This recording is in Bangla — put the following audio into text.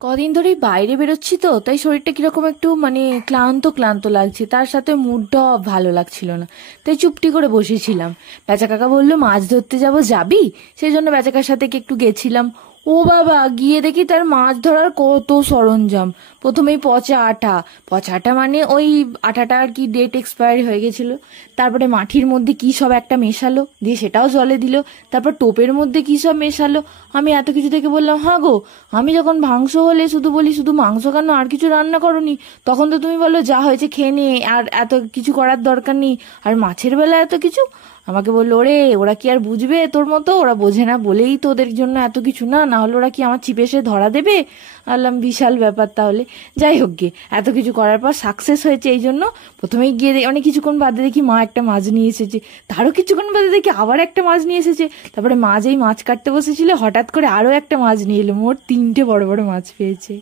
কদিন ধরেই বাইরে বেরোচ্ছি তো, তাই শরীরটা কিরকম একটু ক্লান্ত ক্লান্ত লাগছে, তার সাথে মুডটাও ভালো লাগছিল না। তাই চুপটি করে বসেছিলাম। বেচা কাকা বললো মাছ ধরতে যাব, যাবি? সেই জন্য বেচাকার সাথে একটু গেছিলাম। ও বাবা, গিয়ে দেখি তার মাছ ধরার কত সরঞ্জাম। প্রথমেই পচা আটা। পচা আটা মানে ওই আটাটা আর কি ডেট এক্সপায়ারি হয়ে গেছিল। তারপরে মাটির মধ্যে কি সব একটা মেশালো, দিয়ে সেটাও জলে দিল। তারপর টোপের মধ্যে কি সব মেশালো। আমি এত কিছু দেখে বললাম, হ্যাঁ গো, আমি যখন মাংস হলে শুধু বলি শুধু মাংস কেন, আর কিছু রান্না করনি? তখন তো তুমি বলো যা হয়েছে খেয়ে নে, আর এত কিছু করার দরকার নেই। আর মাছের বেলা এত কিছু। আমাকে বললো, ওরে ওরা কি আর বুঝবে তোর মতো? ওরা বোঝে না বলেই তো ওদের জন্য এত কিছু, না না হলে ওরা কি আমার চিপে এসে ধরা দেবে? আল্লাম বিশাল ব্যাপার তাহলে। যাই হোক গে, এত কিছু করার পর সাকসেস হয়েছে এই জন্য। প্রথমেই গিয়ে অনেক কিছুক্ষণ বাদে দেখি মা একটা মাছ নিয়ে এসেছে। তারও কিছুক্ষণ বাদে দেখি আবার একটা মাছ নিয়ে এসেছে। তারপরে মা যেই মাছ কাটতে বসেছিল, হঠাৎ করে আরো একটা মাছ নিয়ে এলো। মোট 3টে বড় বড় মাছ পেয়েছে।